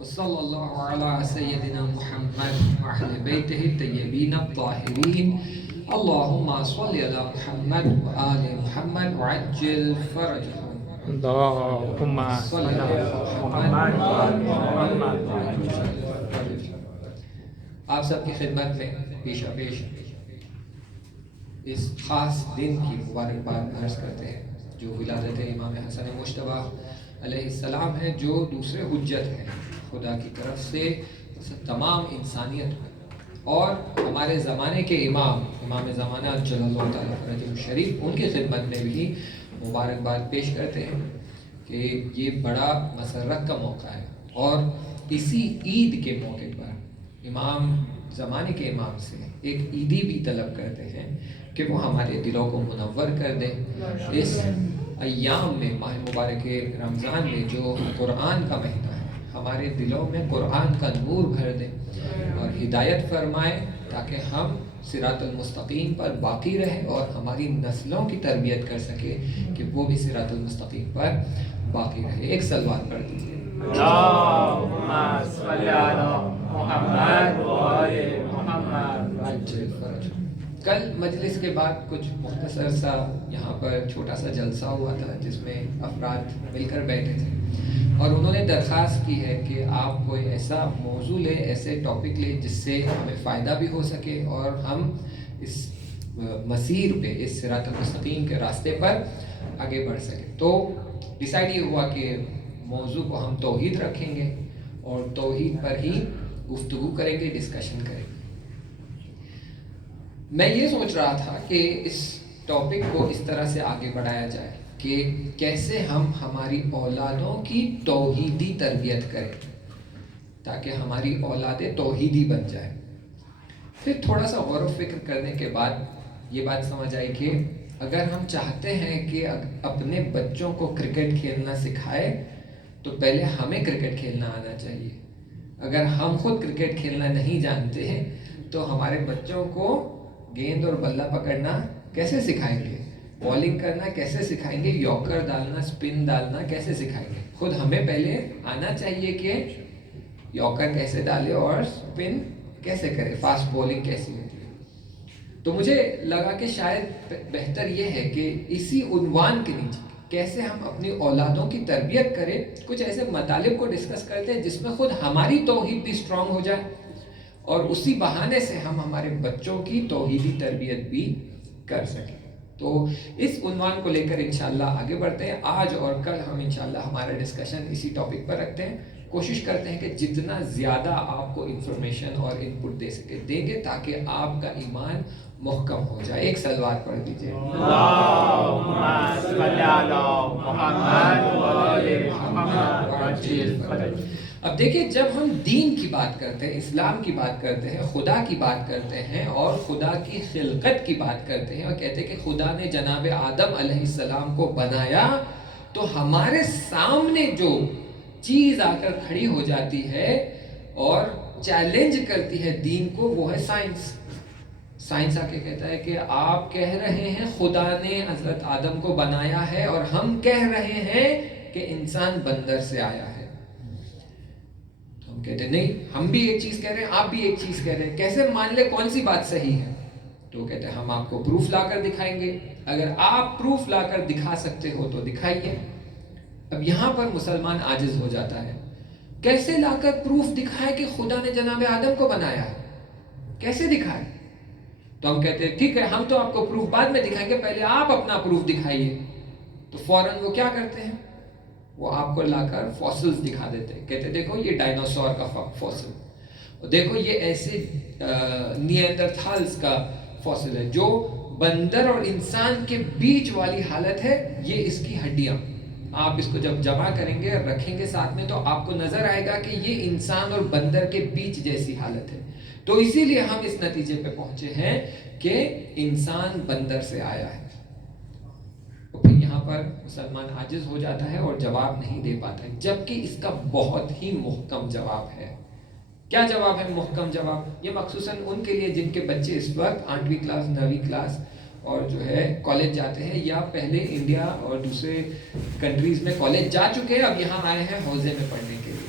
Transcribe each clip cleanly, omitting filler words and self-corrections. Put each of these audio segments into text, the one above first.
وصلی اللہ علی سیدنا محمد وعلی بیتہ الطیبین الطاہرین اللہم صلی علی محمد وآل محمد وعجل فرجهم اللہم صلی علی محمد وآل محمد. آپ سب کی خدمت میں پیشہ پیش اس خاص دن کی مبارکباد عرض کرتے ہیں جو ولادت امام حسن مجتبیٰ علیہ السلام ہے، جو دوسرے حجت ہیں خدا کی طرف سے تمام انسانیت اور ہمارے زمانے کے امام زمانہ جل اللہ تعالیٰ فرجہ شریف، ان کی خدمت میں بھی مبارکباد پیش کرتے ہیں کہ یہ بڑا مسرت کا موقع ہے، اور اسی عید کے موقع پر امام زمانے کے امام سے ایک عیدی بھی طلب کرتے ہیں کہ وہ ہمارے دلوں کو منور کر دیں اس ایام میں، ماہ مبارک رمضان میں جو قرآن کا مہینہ ہے، ہمارے دلوں میں قرآن کا نور بھر دیں اور ہدایت فرمائے تاکہ ہم صراط المستقیم پر باقی رہیں اور ہماری نسلوں کی تربیت کر سکے کہ وہ بھی صراط المستقیم پر باقی رہے. ایک صلوات پڑھ دیجیے. اللہم صلی علی محمد وآل محمد. عجل فرجہ. کل مجلس کے بعد کچھ مختصر سا یہاں پر چھوٹا سا جلسہ ہوا تھا جس میں افراد مل کر بیٹھے تھے اور انہوں نے درخواست کی ہے کہ آپ کوئی ایسا موضوع لیں، ایسے ٹاپک لیں جس سے ہمیں فائدہ بھی ہو سکے اور ہم اس مسیر پہ، اس صراط المستقیم کے راستے پر آگے بڑھ سکیں. تو ڈیسائیڈ یہ ہوا کہ موضوع کو ہم توحید رکھیں گے اور توحید پر ہی گفتگو کریں گے، ڈسکشن کریں گے. میں یہ سوچ رہا تھا کہ اس ٹاپک کو اس طرح سے آگے بڑھایا جائے کہ کیسے ہم ہماری اولادوں کی توحیدی تربیت کریں تاکہ ہماری اولادیں توحیدی بن جائیں. پھر تھوڑا سا غور و فکر کرنے کے بعد یہ بات سمجھ آئی کہ اگر ہم چاہتے ہیں کہ اپنے بچوں کو کرکٹ کھیلنا سکھائے تو پہلے ہمیں کرکٹ کھیلنا آنا چاہیے. اگر ہم خود کرکٹ کھیلنا نہیں جانتے ہیں تو ہمارے بچوں کو گیند اور بلہ پکڑنا کیسے سکھائیں گے، بالنگ کرنا کیسے سکھائیں گے، یارکر ڈالنا، سپن ڈالنا کیسے سکھائیں گے. خود ہمیں پہلے آنا چاہیے کہ یارکر کیسے ڈالے اور سپن کیسے کرے، فاسٹ بالنگ کیسی ہوتی ہے. تو مجھے لگا کہ شاید بہتر یہ ہے کہ اسی عنوان کے نیچے کیسے ہم اپنی اولادوں کی تربیت کریں، کچھ ایسے مطالب کو ڈسکس کرتے ہیں جس میں خود ہماری توحید بھی اسٹرانگ ہو جائے اور اسی بہانے سے ہم ہمارے بچوں کی توحیدی تربیت بھی کر سکیں. تو اس عنوان کو لے کر انشاءاللہ آگے بڑھتے ہیں. آج اور کل ہم انشاءاللہ ہمارا ڈسکشن اسی ٹاپک پر رکھتے ہیں. کوشش کرتے ہیں کہ جتنا زیادہ آپ کو انفارمیشن اور ان پٹ دیں گے تاکہ آپ کا ایمان محکم ہو جائے. ایک صلوات پڑھ دیجیے. اللہم صلی علی محمد وآل محمد وعجل فرجہ. اب دیکھیں، جب ہم دین کی بات کرتے ہیں، اسلام کی بات کرتے ہیں، خدا کی بات کرتے ہیں اور خدا کی خلقت کی بات کرتے ہیں اور کہتے ہیں کہ خدا نے جناب آدم علیہ السلام کو بنایا، تو ہمارے سامنے جو چیز آ کر کھڑی ہو جاتی ہے اور چیلنج کرتی ہے دین کو، وہ ہے سائنس. سائنس آ کے کہتا ہے کہ آپ کہہ رہے ہیں خدا نے حضرت آدم کو بنایا ہے اور ہم کہہ رہے ہیں کہ انسان بندر سے آیا ہے. کہتے ہیں نہیں، ہم بھی ایک چیز کہہ رہے ہیں، آپ بھی ایک چیز کہہ رہے ہیں، کیسے مان لے کون سی بات صحیح ہے؟ تو کہتے ہیں ہم آپ کو پروف لا کر دکھائیں گے. اگر آپ پروف لا کر دکھا سکتے ہو تو دکھائیے. اب یہاں پر مسلمان عاجز ہو جاتا ہے. کیسے لا کر پروف دکھائے کہ خدا نے جناب آدم کو بنایا ہے؟ کیسے دکھائے؟ تو ہم کہتے ہیں ٹھیک ہے، ہم تو آپ کو پروف بعد میں دکھائیں گے، پہلے آپ اپنا پروف دکھائیے. تو فوراً وہ کیا کرتے ہیں؟ وہ آپ کو لا کر فوسلز دکھا دیتے ہیں. کہتے دیکھو یہ ڈائناسور کا فوسل، دیکھو یہ ایسے نیاندرتھالز کا فوسل ہے جو بندر اور انسان کے بیچ والی حالت ہے. یہ اس کی ہڈیاں، آپ اس کو جب جمع کریں گے اور رکھیں گے ساتھ میں تو آپ کو نظر آئے گا کہ یہ انسان اور بندر کے بیچ جیسی حالت ہے. تو اسی لیے ہم اس نتیجے پہ پہنچے ہیں کہ انسان بندر سے آیا ہے. پھر یہاں پر مسلمان عاجز ہو جاتا ہے اور جواب نہیں دے پاتا ہے، جبکہ اس کا بہت ہی محکم جواب ہے. کیا جواب ہے محکم جواب؟ یہ مخصوصاً ان کے لیے جن کے بچے اس وقت 8ویں کلاس 9ویں کلاس اور جو ہے کالج جاتے ہیں، یا پہلے انڈیا اور دوسرے کنٹریز میں کالج جا چکے ہیں، اب یہاں آئے ہیں حوزے میں پڑھنے کے لیے.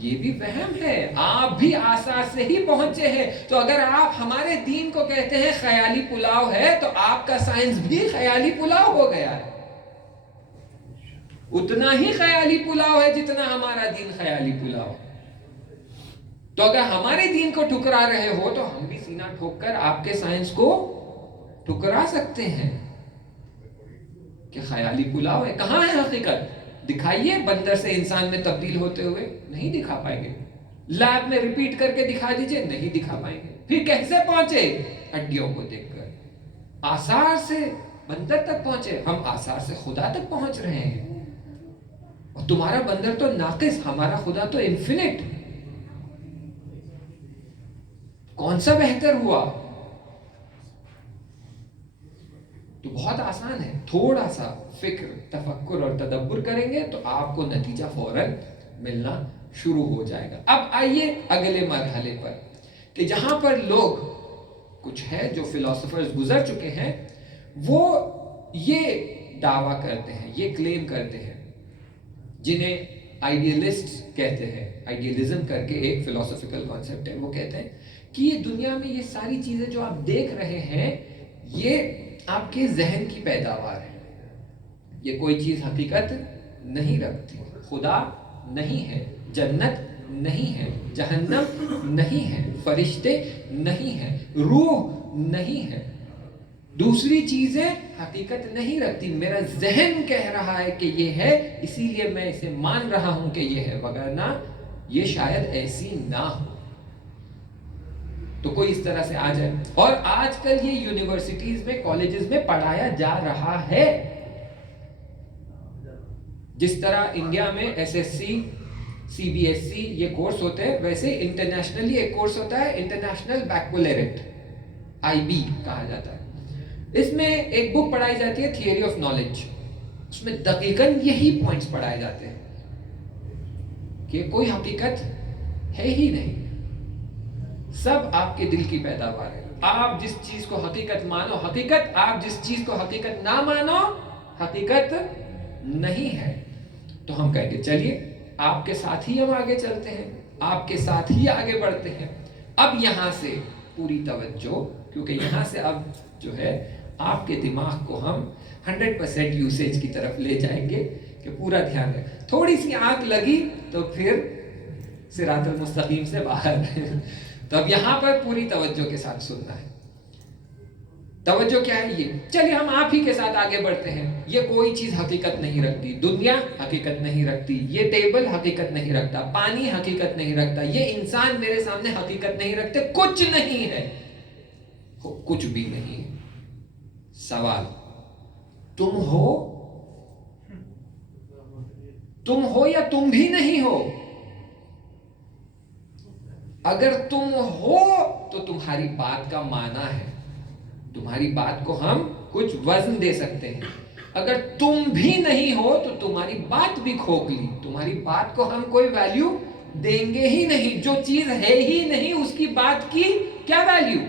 یہ بھی وہم ہے، آپ بھی آثار سے ہی پہنچے ہیں. تو اگر آپ ہمارے دین کو کہتے ہیں خیالی پلاؤ ہے، تو آپ کا سائنس بھی خیالی پلاؤ ہو گیا ہے. اتنا ہی خیالی پلاؤ ہے جتنا ہمارا دین خیالی پلاؤ. تو اگر ہمارے دین کو ٹھکرا رہے ہو تو ہم بھی سینہ ٹھوک کر آپ کے سائنس کو ٹھکرا سکتے ہیں کہ خیالی پلاؤ ہے. کہاں ہے حقیقت؟ دکھائیے بندر سے انسان میں تبدیل ہوتے ہوئے. نہیں دکھا پائیں گے. لیب میں ریپیٹ کر کے دکھا دیجئے، نہیں دکھا پائیں گے. پھر کیسے پہنچے؟ ہڈیوں کو دیکھ کر. آثار سے بندر تک پہنچے، ہم آثار سے خدا تک پہنچ رہے ہیں. اور تمہارا بندر تو ناقص، ہمارا خدا تو انفینٹ. کون سا بہتر ہوا؟ تو بہت آسان ہے، تھوڑا سا فکر، تفکر اور تدبر کریں گے تو آپ کو نتیجہ فوراً ملنا شروع ہو جائے گا. اب آئیے اگلے مرحلے پر کہ جہاں پر لوگ کچھ ہے جو فلاسفرز گزر چکے ہیں، وہ یہ دعویٰ کرتے ہیں، یہ کلیم کرتے ہیں، جنہیں آئیڈیلسٹ کہتے ہیں. آئیڈیلزم کر کے ایک فلاسفیکل کانسیپٹ ہے. وہ کہتے ہیں کہ یہ دنیا میں یہ ساری چیزیں جو آپ دیکھ رہے ہیں، یہ آپ کے ذہن کی پیداوار ہے. یہ کوئی چیز حقیقت نہیں رکھتی. خدا نہیں ہے، جنت نہیں ہے، جہنم نہیں ہے، فرشتے نہیں ہیں، روح نہیں ہے، دوسری چیزیں حقیقت نہیں رکھتی. میرا ذہن کہہ رہا ہے کہ یہ ہے، اسی لیے میں اسے مان رہا ہوں کہ یہ ہے، وگرنہ یہ شاید ایسی نہ ہو. تو کوئی اس طرح سے آ جائے. اور آج کل یہ یونیورسٹیز میں، کالجز میں پڑھایا جا رہا ہے. جس طرح انڈیا میں S S C, C B S C یہ کورس ہوتے ہیں، ویسے انٹرنیشنلی ایک کورس ہوتا ہے انٹرنیشنل بیکلریٹ، IB کہا جاتا ہے. اس میں ایک بک پڑھائی جاتی ہے تھیوری آف نالج. اس میں دقیقاً یہی پوائنٹس پڑھائے جاتے ہیں کہ کوئی حقیقت ہے ہی نہیں، سب آپ کے دل کی پیداوار ہے. آپ جس چیز کو حقیقت مانو حقیقت، آپ جس چیز کو حقیقت نہ مانو حقیقت نہیں ہے. تو ہم کہیں گے چلیے آپ کے ساتھ ہی ہم آگے چلتے ہیں، آپ کے ساتھ ہی آگے بڑھتے ہیں. اب یہاں سے پوری توجہ، کیونکہ یہاں سے اب جو ہے آپ کے دماغ کو ہم 100% یوسیج کی طرف لے جائیں گے کہ پورا دھیان ہے. تھوڑی سی آنکھ لگی تو پھر صراط المستقیم سے باہر. تو اب یہاں پر پوری توجہ کے ساتھ سننا ہے. توجہ کیا ہے؟ یہ چلیے ہم آپ ہی کے ساتھ آگے بڑھتے ہیں. یہ کوئی چیز حقیقت نہیں رکھتی، دنیا حقیقت نہیں رکھتی، یہ ٹیبل حقیقت نہیں رکھتا، پانی حقیقت نہیں رکھتا، یہ انسان میرے سامنے حقیقت نہیں رکھتے. کچھ نہیں ہے، کچھ بھی نہیں ہے. سوال، تم ہو یا تم بھی نہیں ہو؟ اگر تم ہو تو تمہاری بات کا معنی ہے، تمہاری بات کو ہم کچھ وزن دے سکتے ہیں. اگر تم بھی نہیں ہو تو تمہاری بات بھی کھوکھلی، تمہاری بات کو ہم کوئی ویلیو دیں گے ہی نہیں. جو چیز ہے ہی نہیں اس کی بات کی کیا ویلیو؟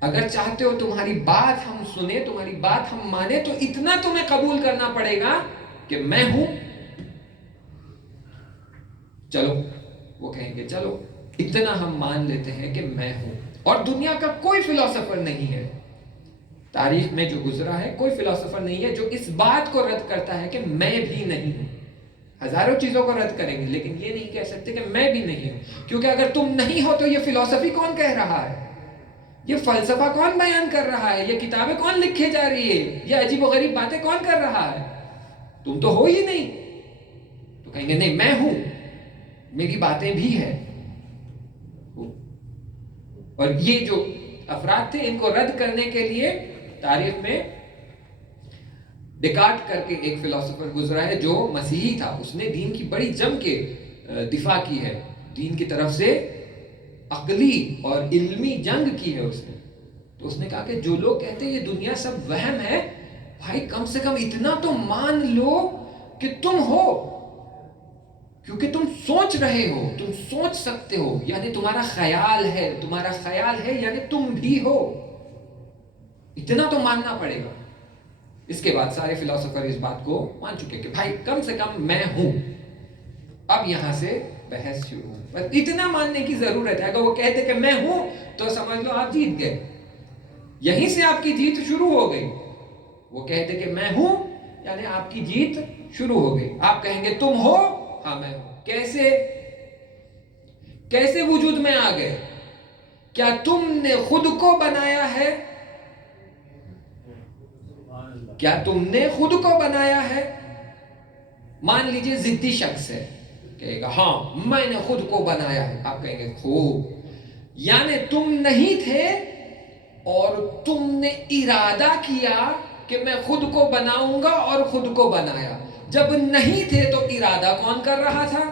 اگر چاہتے ہو تمہاری بات ہم سنیں، تمہاری بات ہم مانیں، تو اتنا تمہیں قبول کرنا پڑے گا کہ میں ہوں. چلو وہ کہیں گے چلو اتنا ہم مان لیتے ہیں کہ میں ہوں. اور دنیا کا کوئی فلاسفر نہیں ہے، تاریخ میں جو گزرا ہے کوئی فلاسفر نہیں ہے جو اس بات کو رد کرتا ہے کہ میں بھی نہیں ہوں. ہزاروں چیزوں کو رد کریں گے لیکن یہ نہیں کہہ سکتے کہ میں بھی نہیں ہوں. کیونکہ اگر تم نہیں ہو تو یہ فلسفی کون کہہ رہا ہے؟ یہ فلسفہ کون بیان کر رہا ہے؟ یہ کتابیں کون لکھے جا رہی ہے؟ یہ عجیب و غریب باتیں کون کر رہا ہے؟ تم تو ہو ہی نہیں. تو کہیں گے نہیں میں ہوں، میری باتیں بھی ہیں. اور یہ جو افراد تھے ان کو رد کرنے کے لیے تاریخ میں ڈیکارٹ کر کے ایک فلسفر گزرا ہے جو مسیحی تھا. اس نے دین کی بڑی جم کے دفاع کی ہے، دین کی طرف سے عقلی اور علمی جنگ کی ہے اس نے. تو اس نے کہا کہ جو لوگ کہتے ہیں یہ دنیا سب وہم ہے، بھائی کم سے کم اتنا تو مان لو کہ تم ہو، کیونکہ تم سوچ رہے ہو، تم سوچ سکتے ہو، یعنی تمہارا خیال ہے، تمہارا خیال ہے یعنی تم بھی ہو. اتنا تو ماننا پڑے گا. اس کے بعد سارے فلاسفر اس بات کو مان چکے کہ بھائی کم سے کم میں ہوں. اب یہاں سے بحث شروع. بس اتنا ماننے کی ضرورت ہے. اگر وہ کہتے کہ میں ہوں تو سمجھ لو آپ جیت گئے. یہیں سے آپ کی جیت شروع ہو گئی. وہ کہتے کہ میں ہوں یعنی آپ کی جیت شروع ہو گئی. آپ کہیں گے تم ہو, ہاں میں ہوں. کیسے وجود میں آ گئے؟ کیا تم نے خود کو بنایا ہے؟ کیا تم نے خود کو بنایا ہے؟ مان لیجئے ضدی شخص ہے, کہے گا ہاں میں نے خود کو بنایا ہے. آپ کہیں گے خوب, یعنی تم نہیں تھے اور تم نے ارادہ کیا کہ میں خود کو بناؤں گا اور خود کو بنایا. جب نہیں تھے تو ارادہ کون کر رہا تھا؟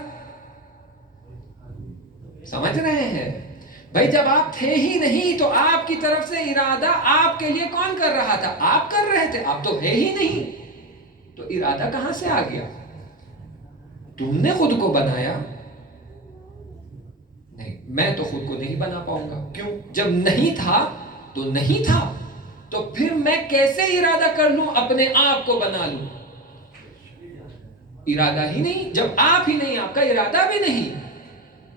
سمجھ رہے ہیں بھائی؟ جب آپ تھے ہی نہیں تو آپ کی طرف سے ارادہ آپ کے لیے کون کر رہا تھا؟ آپ کر رہے تھے. آپ تو ہے ہی نہیں, تو ارادہ کہاں سے آ گیا؟ تم نے خود کو بنایا؟ نہیں, میں تو خود کو نہیں بنا پاؤں گا. کیوں؟ جب نہیں تھا تو نہیں تھا, تو پھر میں کیسے ارادہ کر لوں اپنے آپ کو بنا لوں؟ ارادہ ہی نہیں. جب آپ ہی نہیں, آپ کا ارادہ بھی نہیں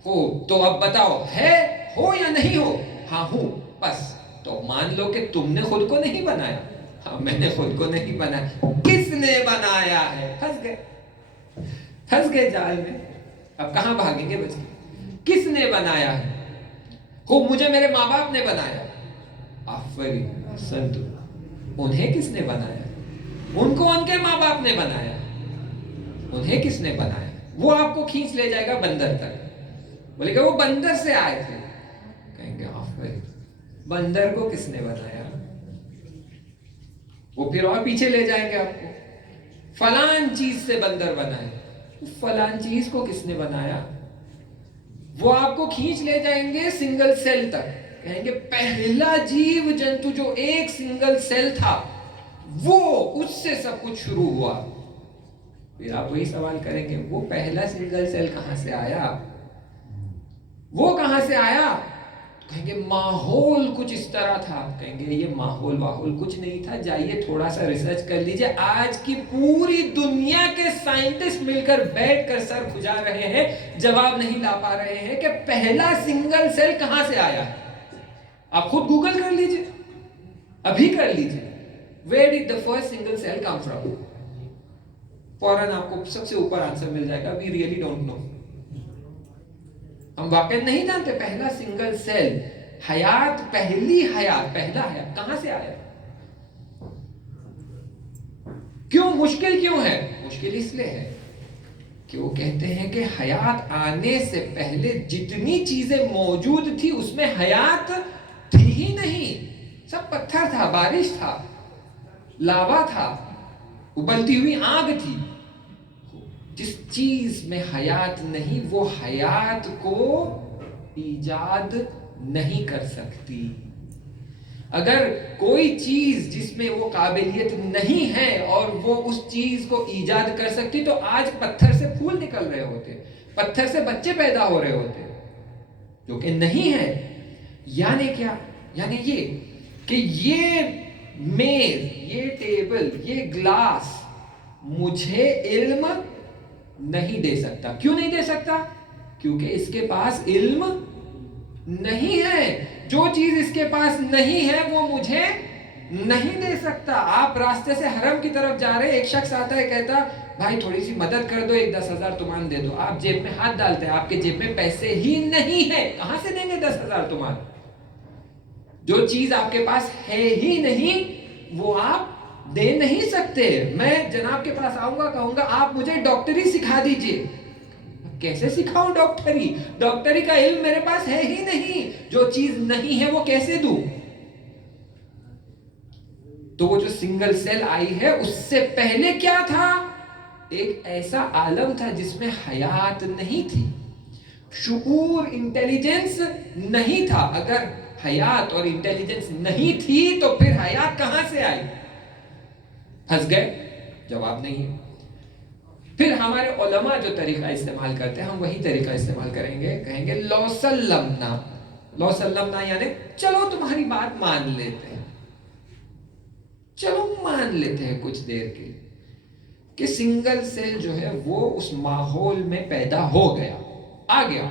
ہو, تو اب بتاؤ ہے ہو یا نہیں ہو؟ ہاں ہوں. بس تو مان لو کہ تم نے خود کو نہیں بنایا. ہاں میں نے خود کو نہیں بنایا. کس نے بنایا ہے؟ پھنس گئے جال میں. اب کہاں بھاگیں گے بچ کے؟ کس نے بنایا ہے؟ خوب, مجھے میرے ماں باپ نے بنایا. آفرین, سنت. انہیں کس نے بنایا؟ ان کو ان کے ماں باپ نے بنایا. انہیں کس نے بنایا؟ وہ آپ کو کھینچ لے جائے گا بندر تک. بولے کہ وہ بندر سے آئے تھے. کہیں گے آفرین, بندر کو کس نے بنایا؟ وہ پھر اور پیچھے لے جائیں گے آپ کو. فلان چیز سے بندر بنا ہے. فلان چیز کو کس نے بنایا؟ وہ آپ کو کھینچ لے جائیں گے سنگل سیل تک. کہیں گے پہلا جیو جنتو جو ایک سنگل سیل تھا, وہ اس سے سب کچھ شروع ہوا. پھر آپ وہی سوال کریں گے, وہ پہلا سنگل سیل کہاں سے آیا؟ وہ کہاں سے آیا؟ کہیں گے ماحول کچھ اس طرح تھا. کہیں گے یہ ماحول کچھ نہیں تھا, جائیے تھوڑا سا ریسرچ کر لیجئے. آج کی پوری دنیا کے سائنٹسٹ مل کر بیٹھ کر سر کھجا رہے ہیں, جواب نہیں لا پا رہے ہیں کہ پہلا سنگل سیل کہاں سے آیا ہے. آپ خود گوگل کر لیجئے, ابھی کر لیجئے, where did the first single cell come from. فوراً آپ کو سب سے اوپر آنسر مل جائے گا, we really don't know. ہم واقعی نہیں جانتے. پہلا سنگل سیل, حیات, پہلی حیات, پہلا حیات کہاں سے آیا؟ کیوں مشکل کیوں ہے؟ مشکل اس لیے ہے کہ وہ کہتے ہیں کہ حیات آنے سے پہلے جتنی چیزیں موجود تھی اس میں حیات تھی ہی نہیں. سب پتھر تھا, بارش تھا, لاوا تھا, ابلتی ہوئی آگ تھی. جس چیز میں حیات نہیں وہ حیات کو ایجاد نہیں کر سکتی. اگر کوئی چیز جس میں وہ قابلیت نہیں ہے اور وہ اس چیز کو ایجاد کر سکتی تو آج پتھر سے پھول نکل رہے ہوتے, پتھر سے بچے پیدا ہو رہے ہوتے, جو کہ نہیں ہے. یعنی کیا؟ یعنی یہ کہ یہ میز, یہ ٹیبل, یہ گلاس مجھے علم نہیں دے سکتا. کیوں نہیں دے سکتا؟ کیونکہ اس کے پاس علم نہیں ہے. جو چیز اس کے پاس نہیں ہے وہ مجھے نہیں دے سکتا. آپ راستے سے حرم کی طرف جا رہے, ایک شخص آتا ہے, کہتا بھائی تھوڑی سی مدد کر دو, 10,000 تومان دے دو. آپ جیب میں ہاتھ ڈالتے ہیں, آپ کے جیب میں پیسے ہی نہیں ہے, کہاں سے دیں گے 10,000 تومان؟ جو چیز آپ کے پاس ہے ہی نہیں وہ آپ دے نہیں سکتے. میں جناب کے پاس آؤں گا, کہوں گا آپ مجھے ڈاکٹری سکھا دیجئے. کیسے سکھاؤں ڈاکٹری؟ ڈاکٹری کا علم میرے پاس ہے ہی نہیں. جو چیز نہیں ہے وہ کیسے دوں؟ تو وہ جو سنگل سیل آئی ہے اس سے پہلے کیا تھا؟ ایک ایسا عالم تھا جس میں حیات نہیں تھی, شعور, انٹیلیجنس نہیں تھا. اگر حیات اور انٹیلیجنس نہیں تھی تو پھر حیات کہاں سے آئی؟ پھنس گئے, جواب نہیں ہے. پھر ہمارے علماء جو طریقہ استعمال کرتے ہیں ہم وہی طریقہ استعمال کریں گے. کہیں گے لو سلمنا. لو سلمنا یعنی چلو تمہاری بات مان لیتے ہیں, چلو مان لیتے ہیں کچھ دیر کے کہ سنگل سیل جو ہے وہ اس ماحول میں پیدا ہو گیا، آ گیا.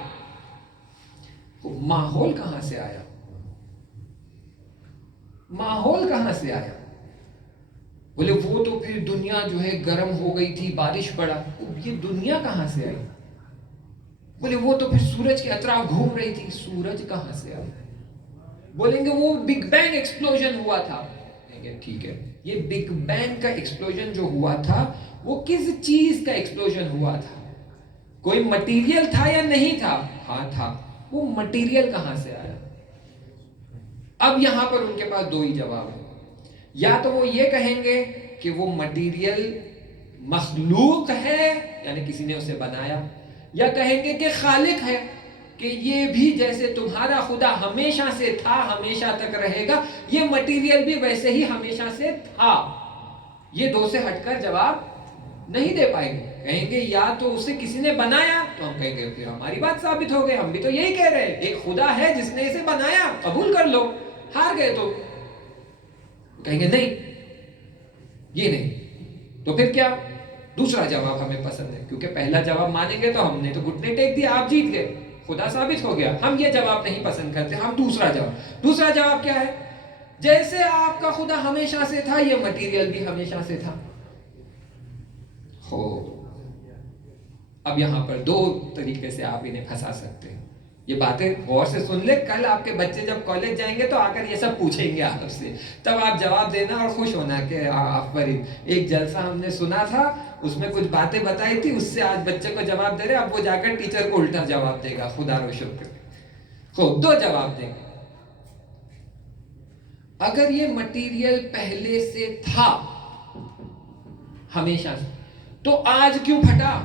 ماحول کہاں سے آیا؟ ماحول کہاں سے آیا؟ بولے وہ تو پھر دنیا جو ہے گرم ہو گئی تھی، بارش پڑا. یہ دنیا کہاں سے آئی؟ بولے وہ تو پھر سورج کے اطراف گھوم رہی تھی. سورج کہاں سے آئی؟ بولیں گے وہ بگ بینگ ایکسپلوژن ہوا تھا. کہیں گے ٹھیک ہے، یہ بگ بینگ کا ایکسپلوژن جو ہوا تھا وہ کس چیز کا ایکسپلوژن ہوا تھا؟ کوئی مٹیریل تھا یا نہیں تھا؟ ہاں تھا. وہ مٹیریل کہاں سے آیا؟ اب یہاں پر ان کے پاس دو ہی جواب ہیں. یا تو وہ یہ کہیں گے کہ وہ مٹیریل مخلوق ہے، یعنی کسی نے اسے بنایا، یا کہیں گے کہ خالق ہے، کہ یہ بھی جیسے تمہارا خدا ہمیشہ سے تھا، ہمیشہ تک رہے گا، یہ مٹیریل بھی ویسے ہی ہمیشہ سے تھا. یہ دو سے ہٹ کر جواب نہیں دے پائیں گے. کہیں گے یا تو اسے کسی نے بنایا، تو ہم کہیں گے پھر ہماری بات ثابت ہو گئی، ہم بھی تو یہی کہہ رہے ہیں، ایک خدا ہے جس نے اسے بنایا، قبول کر لو. ہار گئے تو کہیں گے نہیں، یہ نہیں. تو پھر کیا؟ دوسرا جواب ہمیں پسند ہے، کیونکہ پہلا جواب مانیں گے تو ہم نے تو گھٹنے ٹیک دیا، آپ جیت گئے، خدا ثابت ہو گیا. ہم یہ جواب نہیں پسند کرتے، ہم دوسرا جواب کیا ہے؟ جیسے آپ کا خدا ہمیشہ سے تھا، یہ مٹیریل بھی ہمیشہ سے تھا. ہو اب یہاں پر دو طریقے سے آپ انہیں پھنسا سکتے ہیں. یہ باتیں غور سے سن لے، کل آپ کے بچے جب کالج جائیں گے تو آ کر یہ سب پوچھیں گے آپ سے، تب آپ جواب دینا اور خوش ہونا کہ آفرین، ایک جلسہ ہم نے سنا تھا، اس میں کچھ باتیں بتائی تھی، اس سے آج بچے کو جواب دے رہے، اب وہ جا کر ٹیچر کو الٹا جواب دے گا. خدا رو شکر. خوب، دو جواب دیں گے. اگر یہ مٹیریل پہلے سے تھا ہمیشہ سے، تو آج کیوں پھٹا؟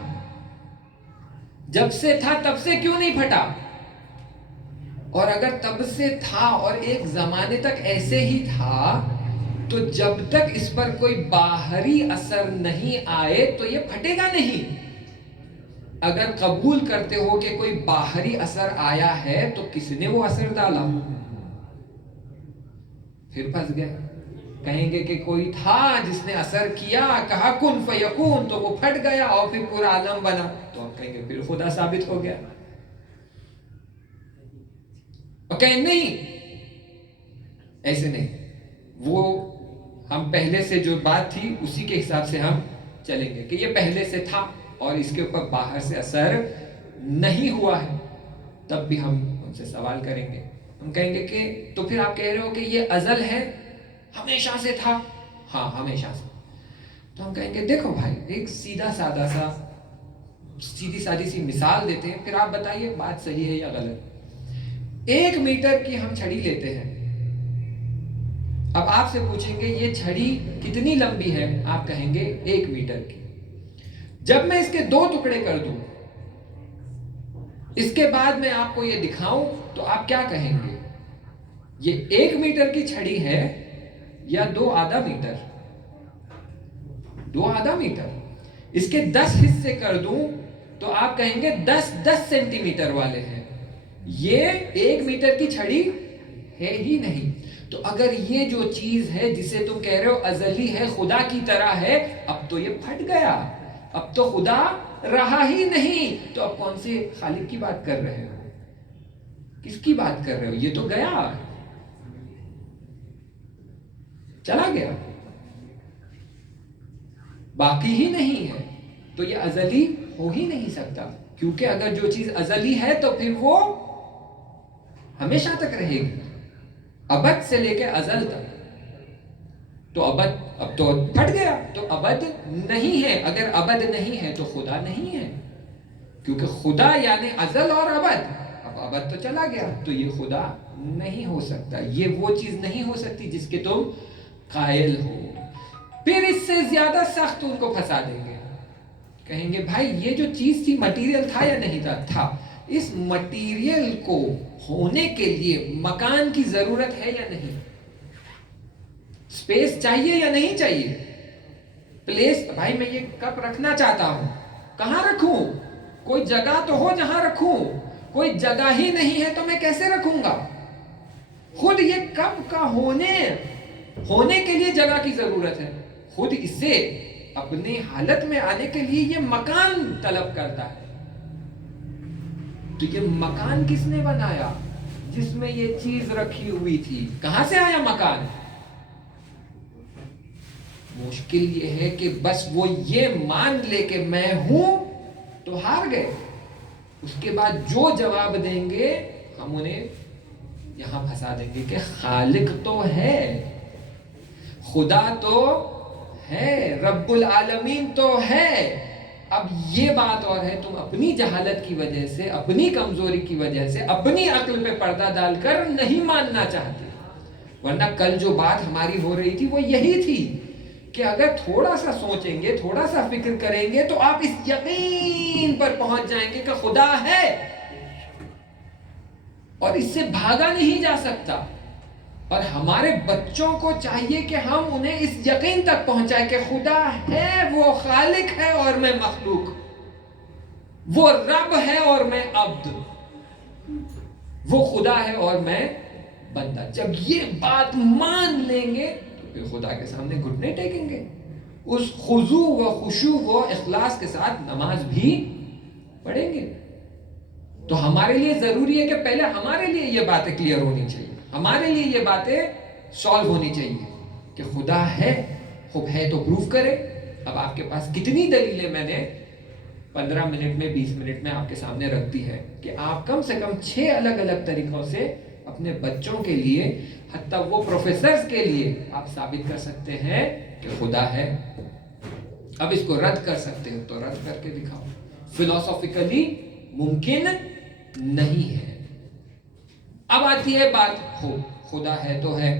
جب سے تھا تب سے کیوں نہیں پھٹا؟ اور اگر تب سے تھا اور ایک زمانے تک ایسے ہی تھا، تو جب تک اس پر کوئی باہری اثر نہیں آئے تو یہ پھٹے گا نہیں. اگر قبول کرتے ہو کہ کوئی باہری اثر آیا ہے تو کس نے وہ اثر ڈالا؟ پھر پھنس گئے. کہیں گے کہ کوئی تھا جس نے اثر کیا، کہا کن فیکون، تو وہ پھٹ گیا اور پھر پورا عالم بنا. تو ہم کہیں گے پھر خدا ثابت ہو گیا. اور کہیں نہیں، ایسے نہیں، وہ ہم پہلے سے جو بات تھی اسی کے حساب سے ہم چلیں گے کہ یہ پہلے سے تھا اور اس کے اوپر باہر سے اثر نہیں ہوا ہے. تب بھی ہم ان سے سوال کریں گے. ہم کہیں گے کہ تو پھر آپ کہہ رہے ہو کہ یہ ازل ہے، ہمیشہ سے تھا؟ ہاں ہمیشہ سے. تو ہم کہیں گے دیکھو بھائی، ایک سیدھی سادی سی مثال دیتے ہیں، پھر آپ بتائیے بات صحیح ہے یا غلط. 1 میٹر کی ہم چھڑی لیتے ہیں. اب آپ سے پوچھیں گے یہ چھڑی کتنی لمبی ہے؟ آپ کہیں گے 1 میٹر کی. جب میں اس کے 2 ٹکڑے کر دوں، اس کے بعد میں آپ کو یہ دکھاؤں، تو آپ کیا کہیں گے؟ یہ 1 میٹر کی چھڑی ہے یا 2 آدھا میٹر؟ 2 آدھا میٹر. اس کے 10 حصے کر دوں تو آپ کہیں گے 10 سینٹی میٹر والے ہیں. یہ 1 میٹر کی چھڑی ہے ہی نہیں. تو اگر یہ جو چیز ہے جسے تم کہہ رہے ہو ازلی ہے، خدا کی طرح ہے، اب تو یہ پھٹ گیا، اب تو خدا رہا ہی نہیں. تو اب کون سے خالق کی بات کر رہے ہو؟ کس کی بات کر رہے ہو؟ یہ تو گیا، چلا گیا، باقی ہی نہیں ہے. تو یہ ازلی ہو ہی نہیں سکتا، کیونکہ اگر جو چیز ازلی ہے تو پھر وہ ہمیشہ تک رہے گی، ابد سے لے کے ازل تک. تو ابد اب تو پھٹ گیا، تو ابد نہیں ہے. اگر ابد نہیں ہے تو خدا نہیں ہے، کیونکہ خدا یعنی ازل اور ابد. اب ابد تو چلا گیا، تو یہ خدا نہیں ہو سکتا. یہ وہ چیز نہیں ہو سکتی جس کے تم قائل ہو. پھر اس سے زیادہ سخت ان کو پھنسا دیں گے. کہیں گے بھائی یہ جو چیز تھی مٹیریل تھا یا نہیں تھا؟ اس مٹیریل کو ہونے کے لیے مکان کی ضرورت ہے یا نہیں؟ سپیس چاہیے یا نہیں چاہیے؟ پلیس، بھائی میں یہ کپ رکھنا چاہتا ہوں، کہاں رکھوں؟ کوئی جگہ تو ہو جہاں رکھوں. کوئی جگہ ہی نہیں ہے تو میں کیسے رکھوں گا؟ خود یہ کپ کا ہونے کے لیے جگہ کی ضرورت ہے. خود اسے اپنی حالت میں آنے کے لیے یہ مکان طلب کرتا ہے. تو یہ مکان کس نے بنایا جس میں یہ چیز رکھی ہوئی تھی؟ کہاں سے آیا مکان؟ مشکل یہ ہے کہ بس وہ یہ مان لے کہ میں ہوں تو ہار گئے. اس کے بعد جو جواب دیں گے ہم انہیں یہاں پھنسا دیں گے کہ خالق تو ہے، خدا تو ہے، رب العالمین تو ہے. اب یہ بات اور ہے تم اپنی جہالت کی وجہ سے، اپنی کمزوری کی وجہ سے، اپنی عقل پہ پردہ ڈال کر نہیں ماننا چاہتے. ورنہ کل جو بات ہماری ہو رہی تھی وہ یہی تھی کہ اگر تھوڑا سا سوچیں گے، تھوڑا سا فکر کریں گے تو آپ اس یقین پر پہنچ جائیں گے کہ خدا ہے اور اس سے بھاگا نہیں جا سکتا. اور ہمارے بچوں کو چاہیے کہ ہم انہیں اس یقین تک پہنچائیں کہ خدا ہے، وہ خالق ہے اور میں مخلوق، وہ رب ہے اور میں عبد، وہ خدا ہے اور میں بندہ. جب یہ بات مان لیں گے تو پھر خدا کے سامنے گھٹنے ٹیکیں گے، اس خضوع و خشوع و اخلاص کے ساتھ نماز بھی پڑھیں گے. تو ہمارے لیے ضروری ہے کہ پہلے ہمارے لیے یہ باتیں کلیئر ہونی چاہیے، ہمارے لیے یہ باتیں سالو ہونی چاہیے کہ خدا ہے. خوب ہے تو پروف کرے. اب آپ کے پاس کتنی دلیلیں میں نے 15 منٹ میں 20 منٹ میں آپ کے سامنے رکھ دی ہے کہ آپ کم سے کم 6 الگ الگ طریقوں سے اپنے بچوں کے لیے، حتیٰ وہ پروفیسرز کے لیے آپ ثابت کر سکتے ہیں کہ خدا ہے. اب اس کو رد کر سکتے ہو تو رد کر کے دکھاؤ. فلسافیکلی ممکن نہیں ہے. اب آتی ہے بات خدا ہے تو ہے.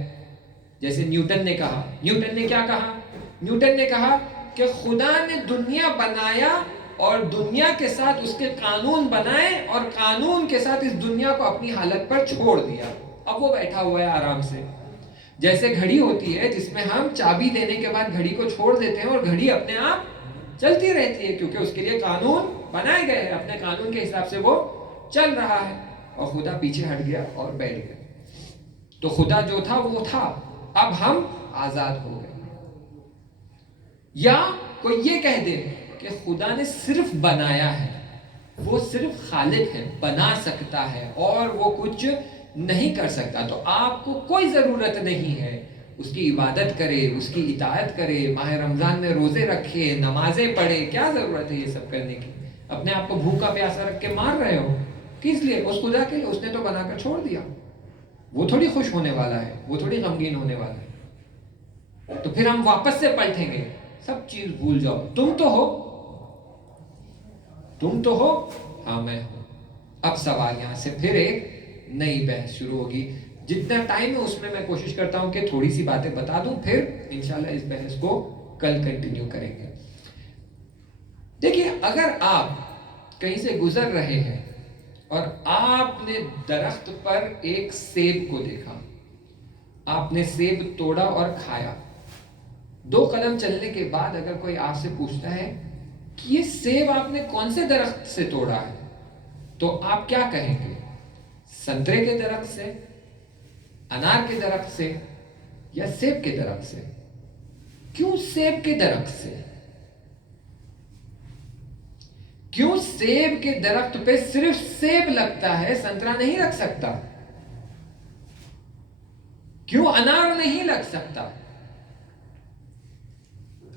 جیسے نیوٹن نے کہا، نیوٹن نے کیا کہا؟ نیوٹن نے کہا کہ خدا نے دنیا بنایا اور دنیا کے ساتھ اس کے قانون بنائے اور قانون کے ساتھ اس دنیا کو اپنی حالت پر چھوڑ دیا. اب وہ بیٹھا ہوا ہے آرام سے. جیسے گھڑی ہوتی ہے جس میں ہم چابی دینے کے بعد گھڑی کو چھوڑ دیتے ہیں اور گھڑی اپنے آپ چلتی رہتی ہے کیونکہ اس کے لیے قانون بنائے گئے ہیں، اپنے قانون کے حساب سے وہ چل رہا ہے. اور خدا پیچھے ہٹ گیا اور بیٹھ گیا. تو خدا جو تھا وہ تھا، اب ہم آزاد ہو گئے. یا کوئی یہ کہہ دے کہ خدا نے صرف بنایا ہے، وہ صرف خالق ہے، بنا سکتا ہے اور وہ کچھ نہیں کر سکتا. تو آپ کو کوئی ضرورت نہیں ہے اس کی عبادت کرے، اس کی اطاعت کرے، ماہ رمضان میں روزے رکھے، نمازیں پڑھے. کیا ضرورت ہے یہ سب کرنے کی؟ اپنے آپ کو بھوکا پیاسا رکھ کے مار رہے ہو. کس لیے؟ اس خدا کے لیے. اس نے تو بنا کر چھوڑ دیا. وہ تھوڑی خوش ہونے والا ہے، وہ تھوڑی غمگین ہونے والا ہے. تو پھر ہم واپس سے پلٹیں گے، سب چیز بھول جاؤ، تم تو ہو، تم تو ہو، ہاں میں ہوں. اب سوال یہاں سے پھر ایک نئی بحث شروع ہوگی. جتنا ٹائم ہے اس میں میں کوشش کرتا ہوں کہ تھوڑی سی باتیں بتا دوں، پھر انشاءاللہ اس بحث کو کل کنٹینیو کریں گے. دیکھیے، اگر آپ کہیں سے گزر رہے ہیں اور آپ نے درخت پر ایک سیب کو دیکھا، آپ نے سیب توڑا اور کھایا. 2 قدم چلنے کے بعد اگر کوئی آپ سے پوچھتا ہے کہ یہ سیب آپ نے کون سے درخت سے توڑا ہے، تو آپ کیا کہیں گے؟ سنترے کے درخت سے، انار کے درخت سے، یا سیب کے درخت سے؟ کیوں سیب کے درخت سے؟ کیوں سیب کے درخت پہ صرف سیب لگتا ہے، سنترا نہیں لگ سکتا؟ کیوں انار نہیں لگ سکتا؟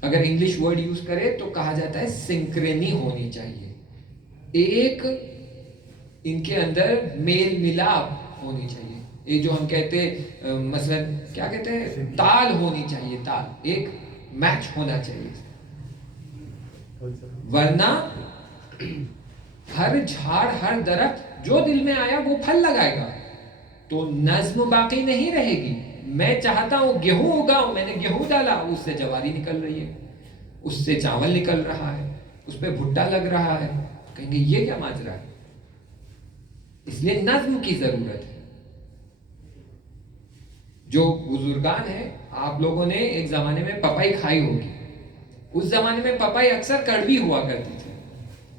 اگر انگلش ورڈ یوز کرے تو کہا جاتا ہے سنکرینی ہونی چاہیے. ایک ان کے اندر میل ملاپ ہونی چاہیے. یہ جو ہم کہتے مثلا کیا کہتے ہیں، تال ہونی چاہیے، تال، ایک میچ ہونا چاہیے. ورنہ ہر جھاڑ، ہر درخت جو دل میں آیا وہ پھل لگائے گا، تو نظم باقی نہیں رہے گی. میں چاہتا ہوں گیہوں اگاؤں، میں نے گیہوں ڈالا، اس سے جواری نکل رہی ہے، اس سے چاول نکل رہا ہے، اس پہ بھٹا لگ رہا ہے. کہیں گے یہ کیا ماجرا ہے؟ اس لیے نظم کی ضرورت ہے. جو بزرگان ہیں، آپ لوگوں نے ایک زمانے میں پپائی کھائی ہوگی. اس زمانے میں پپائی اکثر کڑوی ہوا کرتی تھی.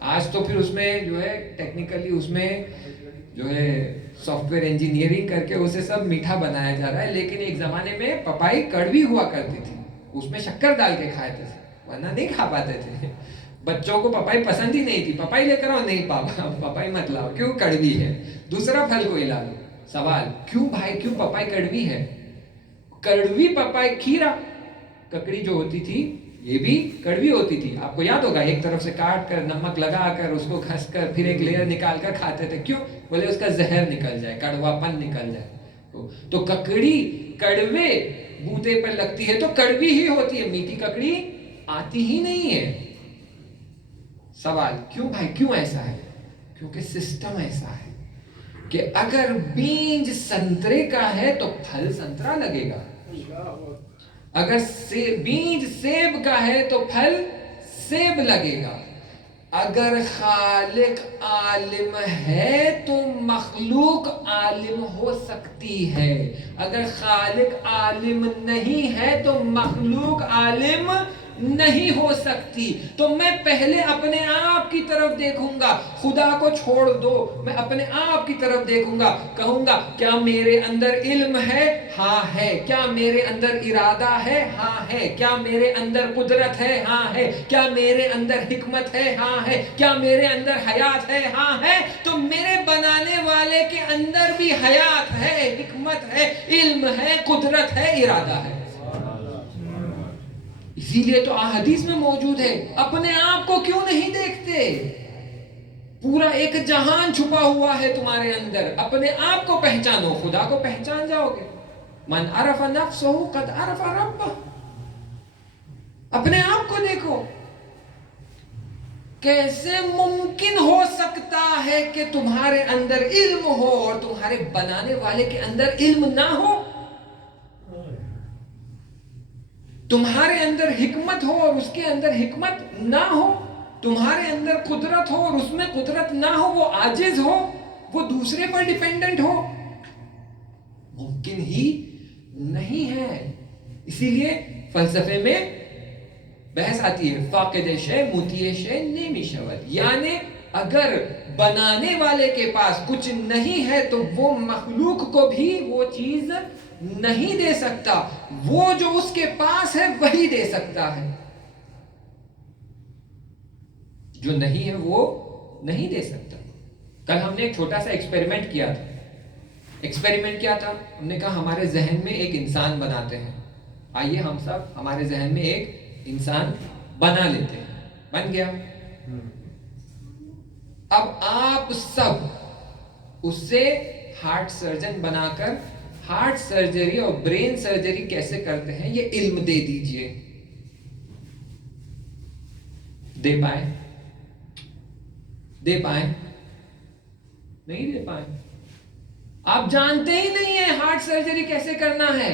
آج تو پھر اس میں جو ہے ٹیکنیکلی اس میں جو ہے سافٹ ویئر انجینئرنگ کر کے اسے سب میٹھا بنایا جا رہا ہے. لیکن ایک زمانے میں پپائی کڑوی ہوا کرتی تھی، اس میں شکر ڈال کے کھاتے تھے. ورنہ نہیں کھا پاتے تھے. بچوں کو پپائی پسند ہی نہیں تھی, پپائی لے کر آؤ, نہیں پاپا پپائی مت لاؤ, کیوں؟ کڑوی ہے. دوسرا پھل کوئی لا لو. سوال, کیوں بھائی, کیوں پپائی کڑوی ہے؟ کڑوی پپائی, کھیرا, ککڑی جو ہوتی تھی یہ بھی کڑوی ہوتی تھی. آپ کو یاد ہوگا, ایک طرف سے کاٹ کر نمک لگا کر اس کو گھس کر پھر ایک لیئر نکال کر کھاتے تھے. کیوں؟ بولے اس کا زہر نکل جائے, کڑوا پن نکل جائے. تو ککڑی کڑوے بوتے پر لگتی ہے تو کڑوی ہی ہوتی ہے, میٹھی ککڑی آتی ہی نہیں ہے. سوال, کیوں بھائی, کیوں ایسا ہے؟ کیونکہ سسٹم ایسا ہے کہ اگر بیج سنترے کا ہے تو پھل سنترا لگے گا, اگر بیج سیب کا ہے تو پھل سیب لگے گا. اگر خالق عالم ہے تو مخلوق عالم ہو سکتی ہے, اگر خالق عالم نہیں ہے تو مخلوق عالم نہیں ہو سکتی. تو میں پہلے اپنے آپ کی طرف دیکھوں گا, خدا کو چھوڑ دو, میں اپنے آپ کی طرف دیکھوں گا, کہوں گا کیا میرے اندر علم ہے؟ ہاں ہے. کیا میرے اندر ارادہ ہے؟ ہاں ہے. کیا میرے اندر قدرت ہے؟ ہاں ہے. کیا میرے اندر حکمت ہے؟ ہاں ہے. کیا میرے اندر حیات ہے؟ ہاں ہے. تو میرے بنانے والے کے اندر بھی حیات ہے, حکمت ہے, علم ہے, قدرت ہے, ارادہ ہے. اسی لیے تو احادیث میں موجود ہے, اپنے آپ کو کیوں نہیں دیکھتے؟ پورا ایک جہان چھپا ہوا ہے تمہارے اندر, اپنے آپ کو پہچانو, خدا کو پہچان جاؤ گے. من عرف نفسہ قد عرف ربہ. اپنے آپ کو دیکھو. کیسے ممکن ہو سکتا ہے کہ تمہارے اندر علم ہو اور تمہارے بنانے والے کے اندر علم نہ ہو؟ تمہارے اندر حکمت ہو اور اس کے اندر حکمت نہ ہو؟ تمہارے اندر قدرت ہو اور اس میں قدرت نہ ہو, وہ عاجز ہو, وہ دوسرے پر ڈیپینڈنٹ ہو؟ ممکن ہی نہیں ہے. اسی لیے فلسفے میں بحث آتی ہے, فاقد شے موتی شے نیمی شود, یعنی اگر بنانے والے کے پاس کچھ نہیں ہے تو وہ مخلوق کو بھی وہ چیز نہیں دے سکتا, وہ جو اس کے پاس ہے وہی دے سکتا ہے, جو نہیں ہے وہ نہیں دے سکتا. کل ہم نے ایک چھوٹا سا ایکسپیریمنٹ کیا تھا. ایکسپیریمنٹ کیا تھا؟ ہم نے کہا ہمارے ذہن میں ایک انسان بناتے ہیں, آئیے ہم سب ہمارے ذہن میں ایک انسان بنا لیتے ہیں. بن گیا. اب آپ سب اس سے ہارٹ سرجن بنا کر ہارٹ سرجری اور برین سرجری کیسے کرتے ہیں یہ علم دے دیجئے. دے پائیں؟ دے پائیں؟ نہیں دے پائیں. آپ جانتے ہی نہیں ہیں ہارٹ سرجری کیسے کرنا ہے,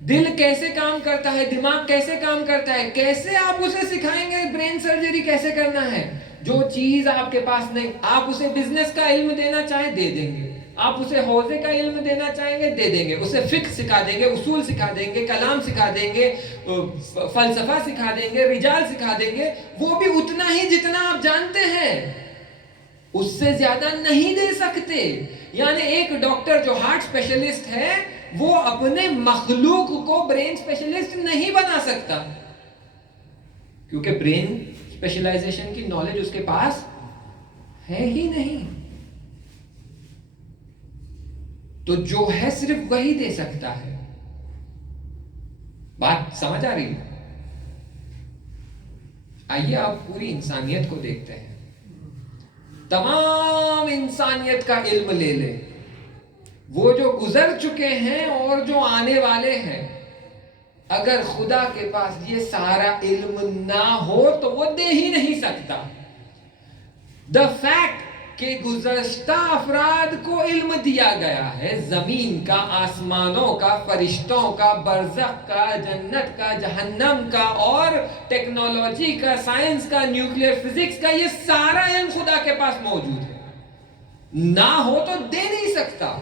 دل کیسے کام کرتا ہے, دماغ کیسے کام کرتا ہے, کیسے آپ اسے سکھائیں گے برین سرجری کیسے کرنا ہے؟ جو چیز آپ کے پاس نہیں. آپ اسے بزنس کا علم دینا چاہیں دے دیں گے, آپ اسے حوزے کا علم دینا چاہیں گے دے دیں گے, اسے فقہ سکھا دیں گے, اصول سکھا دیں گے, کلام سکھا دیں گے, فلسفہ سکھا دیں گے, رجال سکھا دیں گے, وہ بھی اتنا ہی جتنا آپ جانتے ہیں, اس سے زیادہ نہیں دے سکتے. یعنی ایک ڈاکٹر جو ہارٹ اسپیشلسٹ ہے وہ اپنے مخلوق کو برین اسپیشلسٹ نہیں بنا سکتا, کیونکہ برین اسپیشلائزیشن کی نالج اس کے پاس ہے ہی نہیں. تو جو ہے صرف وہی دے سکتا ہے. بات سمجھ آ رہی ہے؟ آئیے آپ پوری انسانیت کو دیکھتے ہیں. تمام انسانیت کا علم لے لے, وہ جو گزر چکے ہیں اور جو آنے والے ہیں, اگر خدا کے پاس یہ سارا علم نہ ہو تو وہ دے ہی نہیں سکتا. The fact کہ گزشتہ افراد کو علم دیا گیا ہے, زمین کا, آسمانوں کا, فرشتوں کا, برزخ کا, جنت کا, جہنم کا, اور ٹیکنالوجی کا, سائنس کا, نیوکلیئر فزکس کا, یہ سارا علم خدا کے پاس موجود ہے. نہ ہو تو دے نہیں سکتا.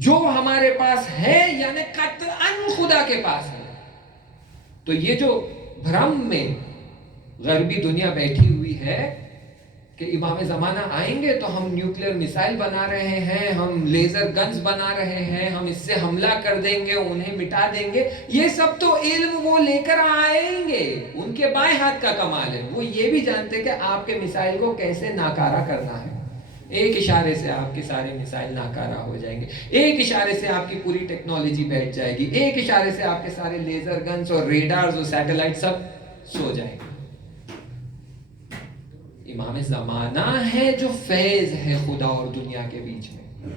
جو ہمارے پاس ہے یعنی قطعاً خدا کے پاس ہے. تو یہ جو بھرم میں غربی دنیا بیٹھی ہوئی ہے کہ امام زمانہ آئیں گے تو ہم نیوکلیر میسائل بنا رہے ہیں، ہم لیزر گنز بنا رہے ہیں، ہم اس سے حملہ کر دیں گے، انہیں مٹا دیں گے. یہ سب تو علم وہ لے کر آئیں گے، ان کے بائیں ہاتھ کا کمال ہے. وہ یہ بھی جانتے کہ آپ کے میسائل کو کیسے ناکارہ کرنا ہے. ایک اشارے سے آپ کے سارے میسائل ناکارہ ہو جائیں گے، ایک اشارے سے آپ کی پوری ٹیکنالوجی بیٹھ جائے گی، ایک اشارے سے آپ کے سارے لیزر گنز اور ریڈارز اور سیٹلائٹ سب سو جائیں گے. امام زمانہ ہے جو فیض ہے خدا اور دنیا کے بیچ میں،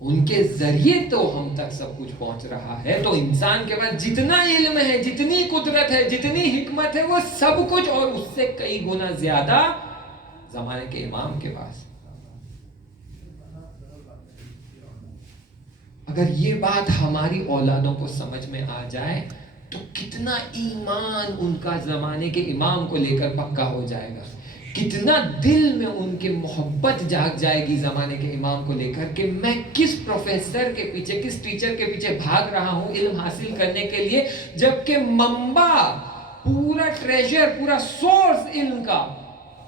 ان کے ذریعے تو ہم تک سب کچھ پہنچ رہا ہے. تو انسان کے پاس جتنا علم ہے، جتنی قدرت ہے، جتنی حکمت ہے، وہ سب کچھ اور اس سے کئی گنا زیادہ زمانے کے امام کے پاس. اگر یہ بات ہماری اولادوں کو سمجھ میں آ جائے تو کتنا ایمان ان کا زمانے کے امام کو لے کر پکا ہو جائے گا، کتنا دل میں ان کے محبت جاگ جائے گی زمانے کے امام کو لے کر کہ میں کس پروفیسر کے پیچھے، کس ٹیچر کے پیچھے بھاگ رہا ہوں علم حاصل کرنے کے لیے، جبکہ منبع، پورا ٹریجر، پورا سورس علم کا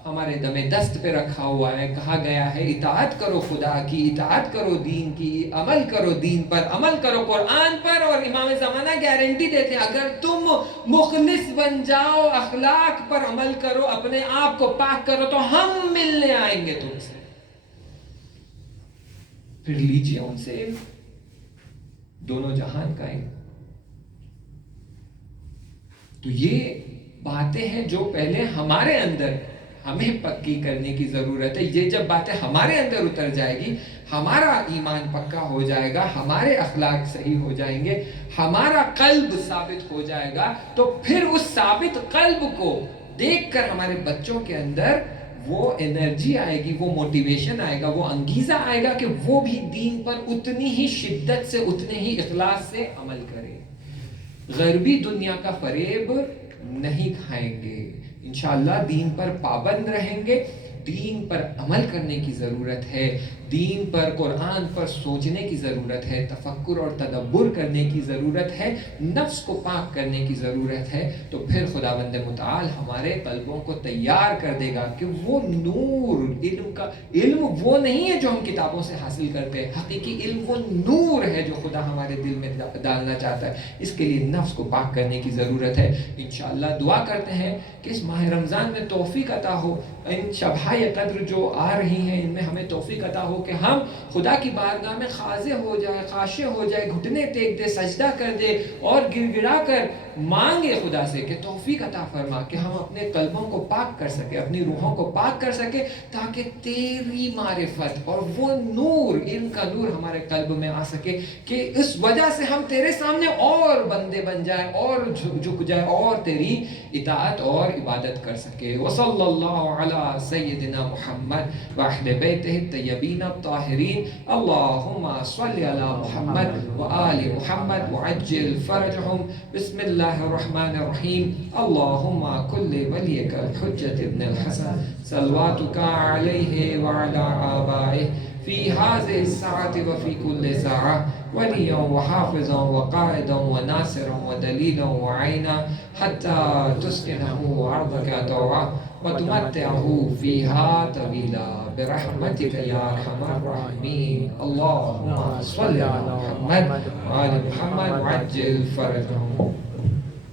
ہمارے دم دست پہ رکھا ہوا ہے. کہا گیا ہے اطاعت کرو خدا کی، اطاعت کرو دین کی، عمل کرو دین پر، عمل کرو قرآن پر. اور امام زمانہ گارنٹی دیتے ہیں اگر تم مخلص بن جاؤ، اخلاق پر عمل کرو، اپنے آپ کو پاک کرو، تو ہم ملنے آئیں گے تم سے. پھر لیجیے ان سے دونوں جہان کا علم. تو یہ باتیں ہیں جو پہلے ہمارے اندر ہمیں پکی کرنے کی ضرورت ہے. یہ جب باتیں ہمارے اندر اتر جائے گی، ہمارا ایمان پکا ہو جائے گا، ہمارے اخلاق صحیح ہو جائیں گے، ہمارا قلب ثابت ہو جائے گا، تو پھر اس ثابت قلب کو دیکھ کر ہمارے بچوں کے اندر وہ انرجی آئے گی، وہ موٹیویشن آئے گا، وہ انگیزہ آئے گا کہ وہ بھی دین پر اتنی ہی شدت سے، اتنے ہی اخلاص سے عمل کرے. غربی دنیا کا فریب نہیں کھائیں گے، انشاءاللہ دین پر پابند رہیں گے. دین پر عمل کرنے کی ضرورت ہے، دین پر، قرآن پر سوچنے کی ضرورت ہے، تفکر اور تدبر کرنے کی ضرورت ہے، نفس کو پاک کرنے کی ضرورت ہے. تو پھر خداوند متعال ہمارے قلبوں کو تیار کر دے گا کہ وہ نور، علم کا علم وہ نہیں ہے جو ہم کتابوں سے حاصل کرتے ہیں، حقیقی علم وہ نور ہے جو خدا ہمارے دل میں ڈالنا چاہتا ہے. اس کے لیے نفس کو پاک کرنے کی ضرورت ہے. انشاءاللہ دعا کرتے ہیں کہ اس ماہ رمضان میں توفیق عطا ہو، ان شبہائے قدر جو آ رہی ہیں ان میں ہمیں توفیق عطا ہو کہ ہم خدا کی بارگاہ میں خاضع ہو جائے، خاشع ہو جائے، گھٹنے ٹیک دے، سجدہ کر دے اور گڑ گڑا کر مانگے خدا سے کہ توفیق عطا فرما کہ ہم اپنے قلبوں کو پاک کر سکے، اپنی روحوں کو پاک کر سکے، تاکہ تیری معرفت اور وہ نور، علم کا نور ہمارے قلب میں آ سکے کہ اس وجہ سے ہم تیرے سامنے اور بندے بن جائیں، اور جھک جائیں، اور تیری اطاعت اور عبادت کر سکے. وصلی اللہ علی سیدنا محمد واہل بیتہ الطیبین الطاہرین. اللہم صلی علی محمد وآل محمد وعجل فرجہم. بسم اللہ الرحمن الرحیم. اللہم کل ولیک الحجۃ ابن الحسن صلواتک علیہ وعلی آبائہ فی هذه الساعة وفي كل ساعة وليا وحافظا وقائدا وناصرا ودليلا وعينا حتى تسكنه أرضك طوعا وتمتعه فيها طويلا برحمتك يا أرحم الراحمين. اللهم صل على محمد وآل محمد وعجل فرجهم.